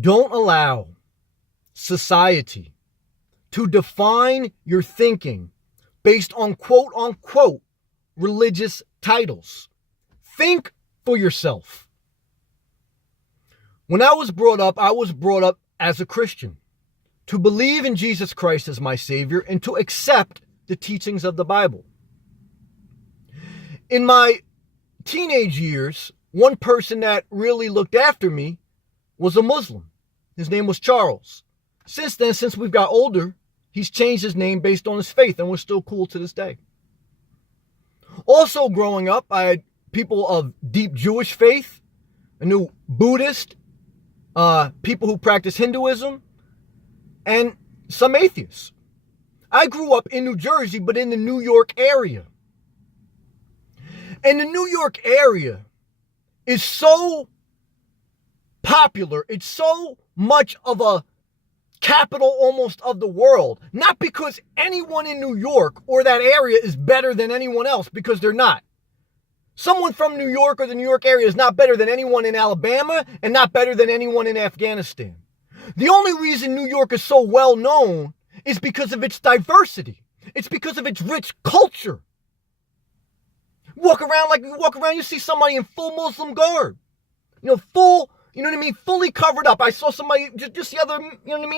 Don't allow society to define your thinking based on quote unquote religious titles. Think for yourself. When I was brought up as a Christian to believe in Jesus Christ as my Savior and to accept the teachings of the Bible. In my teenage years, one person that really looked after me was a Muslim. His name was Charles. Since then, since we've got older, he's changed his name based on his faith, and we're still cool to this day. Also growing up, I had people of deep Jewish faith. I knew Buddhist, people who practice Hinduism, and some atheists. I grew up in New Jersey, but in the New York area. And the New York area is so popular. It's so much of a capital almost of the world. Not because anyone in New York or that area is better than anyone else, because they're not. Someone from New York or the New York area is not better than anyone in Alabama and not better than anyone in Afghanistan. The only reason New York is so well known is because of its diversity. It's because of its rich culture. Walk around, you see somebody in full Muslim garb. Fully covered up. I saw somebody just the other,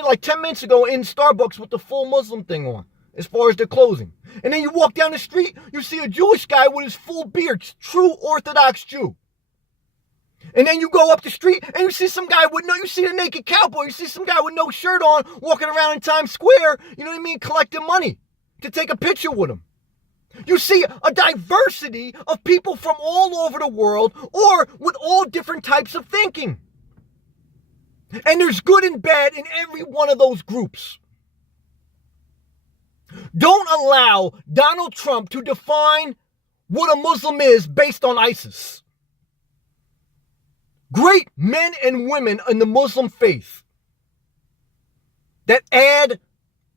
like 10 minutes ago in Starbucks with the full Muslim thing on, as far as their clothing. And then you walk down the street, you see a Jewish guy with his full beard, true Orthodox Jew. And then you go up the street and you see some guy you see a naked cowboy, you see some guy with no shirt on walking around in Times Square, collecting money to take a picture with him. You see a diversity of people from all over the world or with all different types of thinking. And there's good and bad in every one of those groups. Don't allow Donald Trump to define what a Muslim is based on ISIS. Great men and women in the Muslim faith that add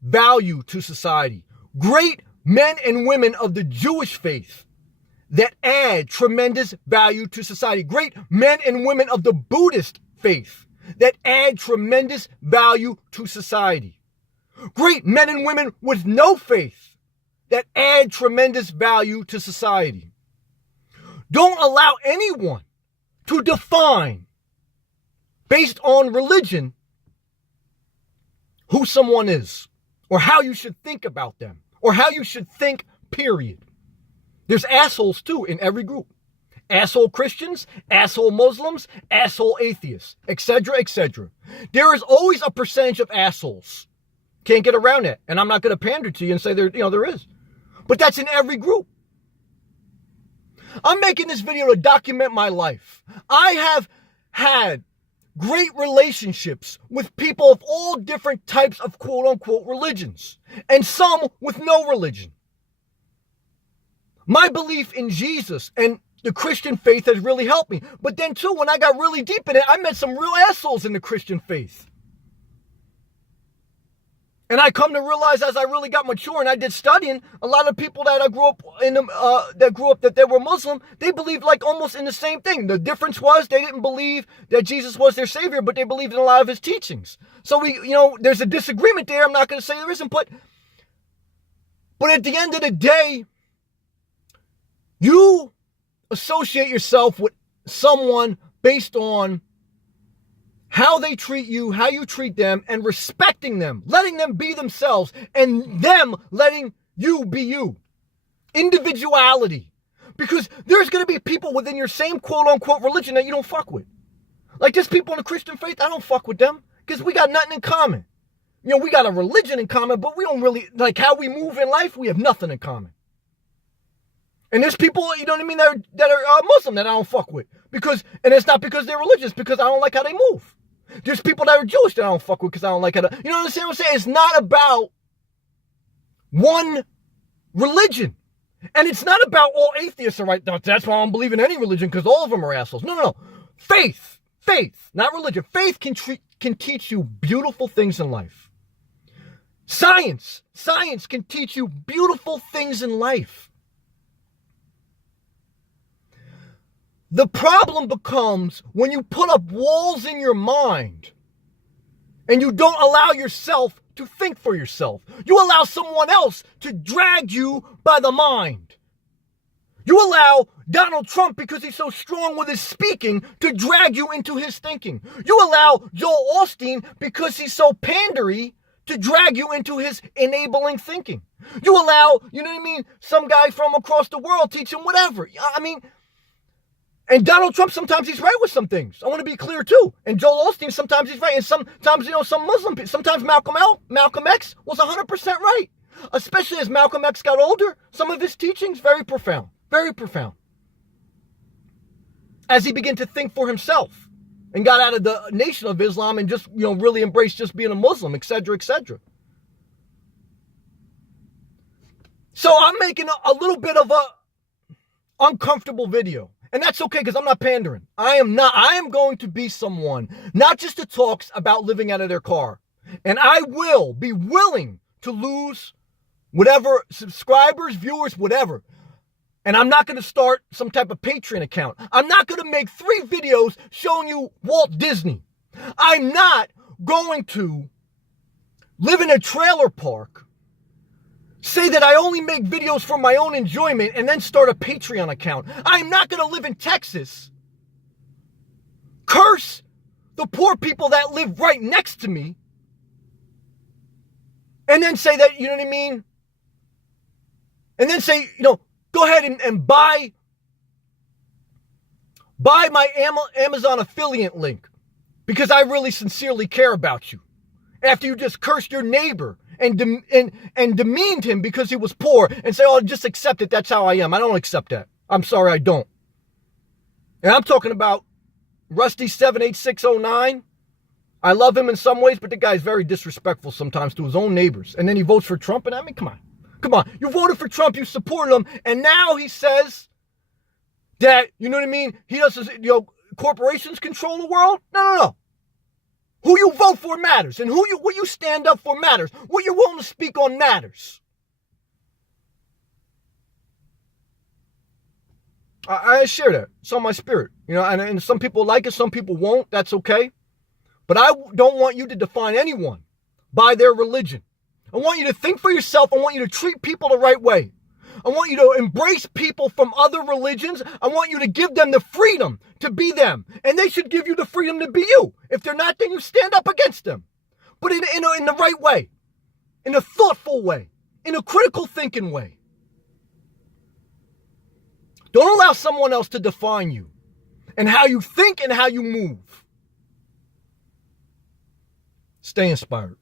value to society. Great men and women of the Jewish faith that add tremendous value to society. Great men and women of the Buddhist faith that add tremendous value to society. Great men and women with no faith that add tremendous value to society. Don't allow anyone to define, based on religion, who someone is, or how you should think about them, or how you should think, period. There's assholes too in every group. Asshole Christians, asshole Muslims, asshole atheists, etc., etc. There is always a percentage of assholes. Can't get around it. And I'm not going to pander to you and say there is. But that's in every group. I'm making this video to document my life. I have had great relationships with people of all different types of quote-unquote religions, and some with no religion. My belief in Jesus and the Christian faith has really helped me. But then too, when I got really deep in it, I met some real assholes in the Christian faith. And I come to realize as I really got mature and I did studying, a lot of people that I grew up that they were Muslim, they believed like almost in the same thing. The difference was they didn't believe that Jesus was their savior, but they believed in a lot of his teachings. So there's a disagreement there. I'm not going to say there isn't, but at the end of the day, you associate yourself with someone based on how they treat you, how you treat them, and respecting them, letting them be themselves, and them letting you be you. Individuality. Because there's going to be people within your same quote-unquote religion that you don't fuck with. Like there's people in the Christian faith, I don't fuck with them, because we got nothing in common. We got a religion in common, but we don't really, like how we move in life, we have nothing in common. And there's people, that are Muslim that I don't fuck with. And it's not because they're religious, because I don't like how they move. There's people that are Jewish that I don't fuck with because I don't like how to... You know what I'm saying? It's not about one religion. And it's not about all atheists are right. That's why I don't believe in any religion, because all of them are assholes. No. Faith, not religion. Faith can teach you beautiful things in life. Science can teach you beautiful things in life. The problem becomes when you put up walls in your mind And you don't allow yourself to think for yourself. You allow someone else to drag you by the mind. You allow Donald Trump, because he's so strong with his speaking, to drag you into his thinking. You allow Joel Osteen, because he's so pandery, to drag you into his enabling thinking. You allow, some guy from across the world teaching whatever. And Donald Trump, sometimes he's right with some things. I want to be clear too. And Joel Osteen, sometimes he's right. And sometimes, some Muslim people, sometimes Malcolm X was 100% right. Especially as Malcolm X got older, some of his teachings, very profound. Very profound. As he began to think for himself and got out of the Nation of Islam and just, really embraced just being a Muslim, etc., etc. So I'm making a little bit of a uncomfortable video. And that's okay, because I'm not pandering. I am going to be someone, not just that talks about living out of their car. And I will be willing to lose whatever subscribers, viewers, whatever. And I'm not going to start some type of Patreon account. I'm not going to make 3 videos showing you Walt Disney. I'm not going to live in a trailer park, say that I only make videos for my own enjoyment, and then start a Patreon account. I'm not going to live in Texas, curse the poor people that live right next to me, and then say that, and then say, go ahead and buy my Amazon affiliate link because I really sincerely care about you. After you just cursed your neighbor and demeaned him because he was poor and say, oh, just accept it. That's how I am. I don't accept that. I'm sorry, I don't. And I'm talking about Rusty 78609. I love him in some ways, but the guy's very disrespectful sometimes to his own neighbors. And then he votes for Trump. And come on. Come on, you voted for Trump, you supported him, and now he says that, he doesn't, corporations control the world? No. Who you vote for matters, and what you stand up for matters. What you're willing to speak on matters. I share that. It's on my spirit. And some people like it, some people won't. That's okay. But I don't want you to define anyone by their religion. I want you to think for yourself. I want you to treat people the right way. I want you to embrace people from other religions. I want you to give them the freedom to be them. And they should give you the freedom to be you. If they're not, then you stand up against them. But in the right way. In a thoughtful way. In a critical thinking way. Don't allow someone else to define you. And how you think and how you move. Stay inspired.